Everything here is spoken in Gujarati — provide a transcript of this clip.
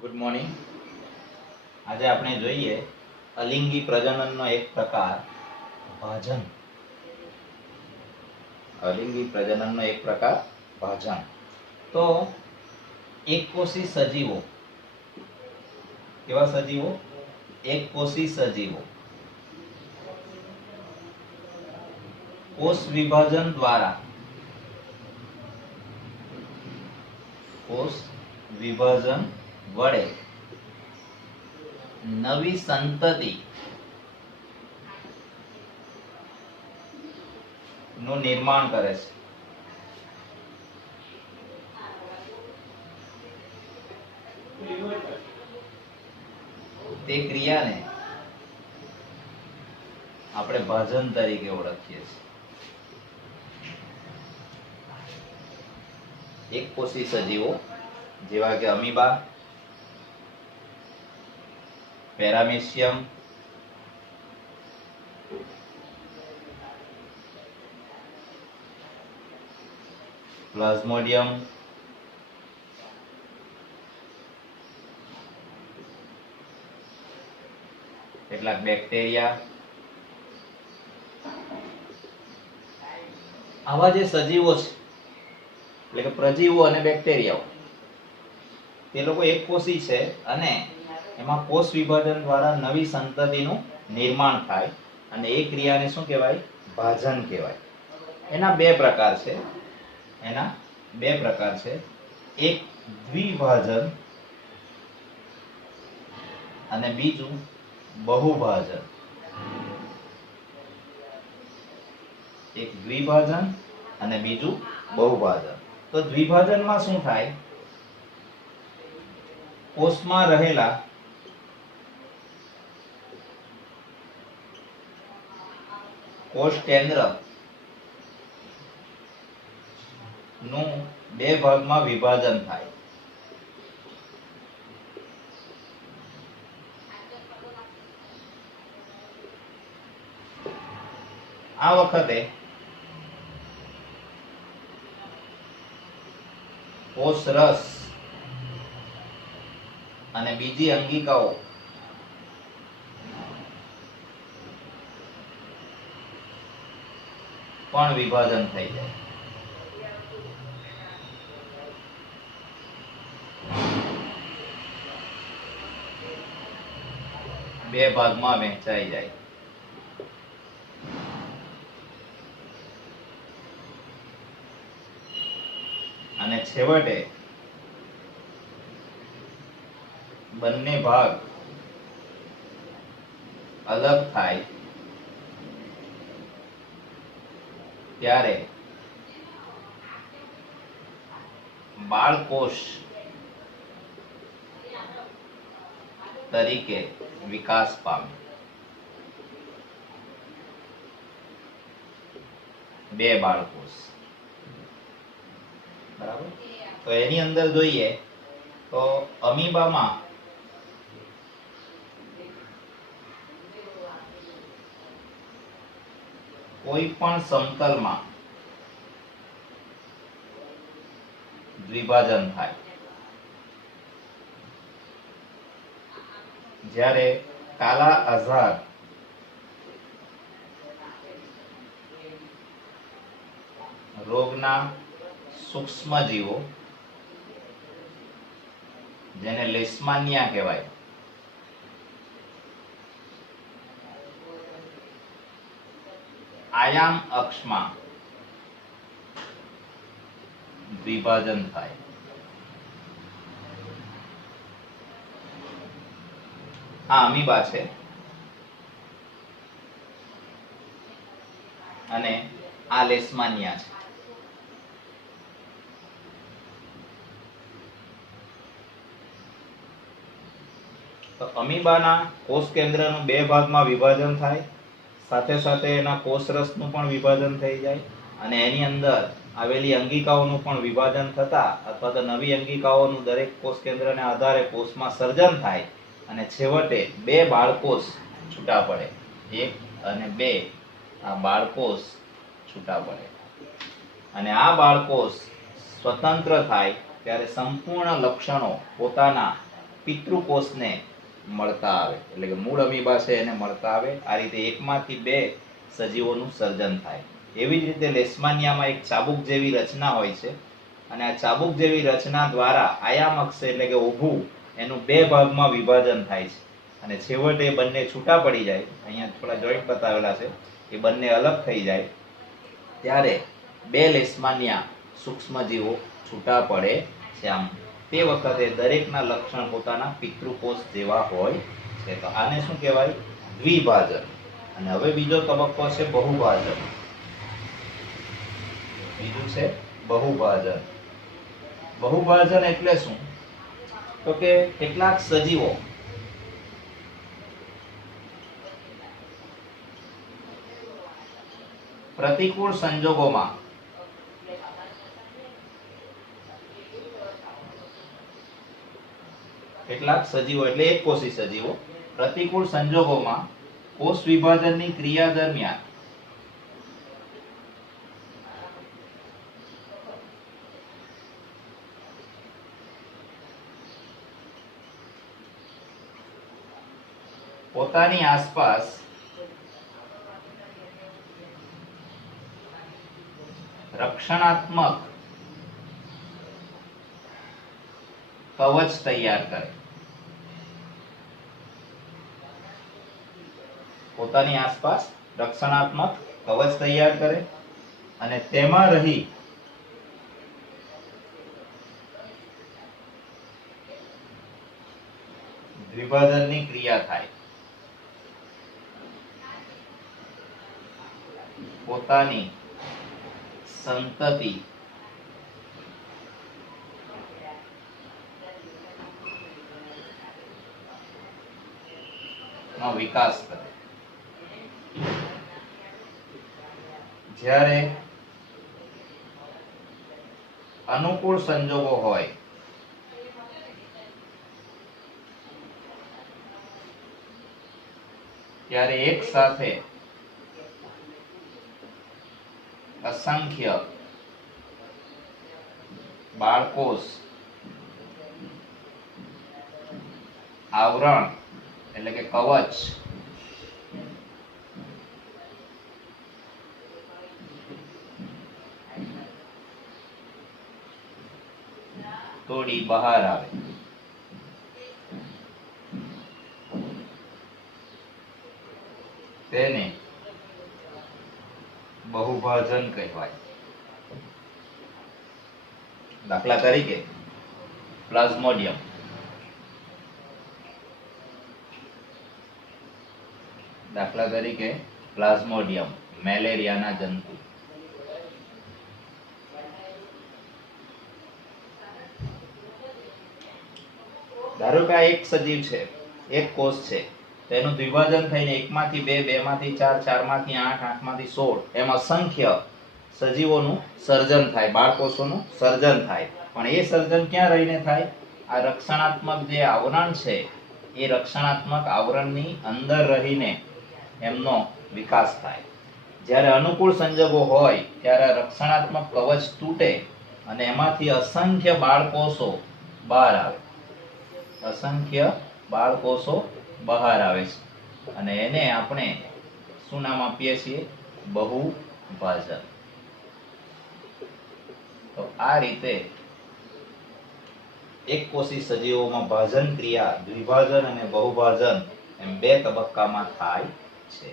Good morning. આજે આપણે જોઈએ અલિંગી પ્રજનનનો એક પ્રકાર ભાજન. અલિંગી પ્રજનનનો એક પ્રકાર ભાજન. તો એકકોષી સજીવો, કેવા સજીવો? એકકોષી સજીવો કોષ વિભાજન દ્વારા વડે નવી સંતતિ નું નિર્માણ કરે છે. તે ક્રિયાને આપણે ભાજન તરીકે ઓળખીએ છીએ. એકકોષી સજીવો જેવા કે અમીબા, પેરામેસિયમ, પ્લાઝ્મોડિયમ, કેટલાક બેક્ટેરિયા, આવા જે સજીવો છે એટલે કે પ્રજીવો અને બેક્ટેરિયાઓ, તે લોકો એકકોષી છે અને એમાં કોષ વિભાજન દ્વારા નવી સંતતિનું નિર્માણ થાય અને એ ક્રિયાને શું કહેવાય? ભાજન કહેવાય. એના બે પ્રકાર છે. એક દ્વિભાજન અને બીજું બહુભાજન. એક દ્વિભાજન અને બીજું બહુભાજન. તો દ્વિભાજનમાં શું થાય? કોષમાં રહેલા કોષ કેન્દ્ર નું બે ભાગમાં વિભાજન થાય. આ વખતે કોષ રસ અને બીજી અંગિકાઓ પણ વિભાજન થઈ જાય. બે ભાગમાં વહેંચાઈ જાય. અને છેવટે બંને ભાગ અલગ થાય ત્યારે બાળકોષ તરીકે વિકાસ પામે. બે બાળકોષ, બરાબર. તો એની અંદર જોઈએ તો અમીબામાં કોઈ પણ સમતલમાં દ્વિભાજન થાય, જ્યારે કાલા આઝાર રોગના સૂક્ષ્મજીવો, જેને લેશમાનિયા કહેવાય, આયામ અક્ષમાં દ્વિભાજન થાય. આ અમીબા છે અને આ લેશમાનિયા છે. તો અમીબાના કોષ કેન્દ્રનું બે ભાગમાં વિભાજન થાય, સાથે સાથે એના કોષરસનું પણ વિભાજન થઈ જાય અને એની અંદર આવેલી અંગિકાઓનું પણ વિભાજન થતા અથવા તો નવી અંગિકાઓનું દરેક કોષ કેન્દ્રને આધારે કોષમાં સર્જન થાય અને છેવટે બે બાળકોષ છૂટા પડે. 1 અને 2 આ બાળકોષ છૂટા પડે અને આ બાળકોષ સ્વતંત્ર થાય ત્યારે સંપૂર્ણ લક્ષણો પોતાના પિતૃકોષને મળતા આવે, એટલે કે મૂળ અમીબા છે એને મળતા આવે. આ રીતે એકમાંથી બે સજીવોનું સર્જન થાય. એવી જ રીતે લેશમાનિયામાં એક ચાબુક જેવી રચના હોય છે, અને આ ચાબુક જેવી રચના દ્વારા આયામક છે એટલે કે ઊભું એનું બે ભાગમાં વિભાજન થાય છે, અને છેવટે બંને છૂટા પડી જાય. અહીંયા થોડા જોઈન્ટ બતાવેલા છે, એ બંને અલગ થઈ જાય ત્યારે બે લેશમાનિયા સૂક્ષ્મજીવો છૂટા પડે છે. આમ તે વખતે દરેકના લક્ષણ પોતાના પિતૃકોષ જેવા હોય છે. તો આને શું કહેવાય? દ્વિભાજન. અને હવે બીજો તબક્કો છે બહુભાજન. બીજું છે બહુભાજન. બહુભાજન એટલે શું? તો કે કેટલાક સજીવો પ્રતિકૂળ સંજોગોમાં કેટલાક સજીવો એટલે એક કોષી સજીવો પ્રતિકૂળ સંજોગોમાં કોષ વિભાજનની ક્રિયા દરમિયાન પોતાની આસપાસ રક્ષણાત્મક કવચ તૈયાર કરે. પોતાની આસપાસ રક્ષણાત્મક કવચ તૈયાર કરે અને તેમાં રહી દ્વિભાજનની ક્રિયા થાય. પોતાની સંતતિ નો વિકાસ કરે. જ્યારે અનુકૂળ સંજોગો હોય ત્યારે એક સાથે અસંખ્ય બાળકોષ આવરણ એટલે કે કવચ તોડી બહાર આવે. તેને બહુભાજન કહેવાય. દાખલા તરીકે પ્લાઝ્મોડિયમ. દાખલા તરીકે પ્લાઝ્મોડિયમ મેલેરિયાના જંતુ. ધારો કે આ એક સજીવ છે, એક કોષ છે, તેનું દ્વિભાજન થઈને એકમાંથી બે, બેમાંથી ચાર, ચારમાંથી આઠ, આઠમાંથી 16 એમ અસંખ્ય સજીવોનું સર્જન થાય, બાળકોષોનું સર્જન થાય. પણ એ સર્જન ક્યાં રહીને થાય? આ રક્ષણાત્મક જે આવરણ છે એ રક્ષણાત્મક આવરણની અંદર રહીને એમનો વિકાસ થાય. જ્યારે અનુકૂળ સંજોગો હોય ત્યારે રક્ષણાત્મક કવચ તૂટે અને એમાંથી અસંખ્ય બાળકોષો બહાર આવે. અસંખ્ય બાળકોષો બહાર આવે છે અને એને આપણે શું નામ આપીએ છીએ? બહુભાજન. તો આ રીતે એક કોષી સજીવોમાં ભાજન ક્રિયા દ્વિભાજન અને બહુભાજન એમ બે તબક્કામાં થાય છે.